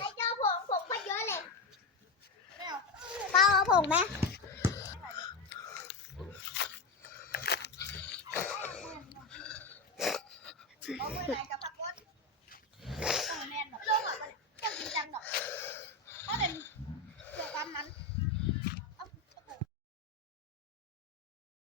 ไอเจ้าผงผงก็เยอะเลยเป้าเอาผงไหมเอาไปไหนกับ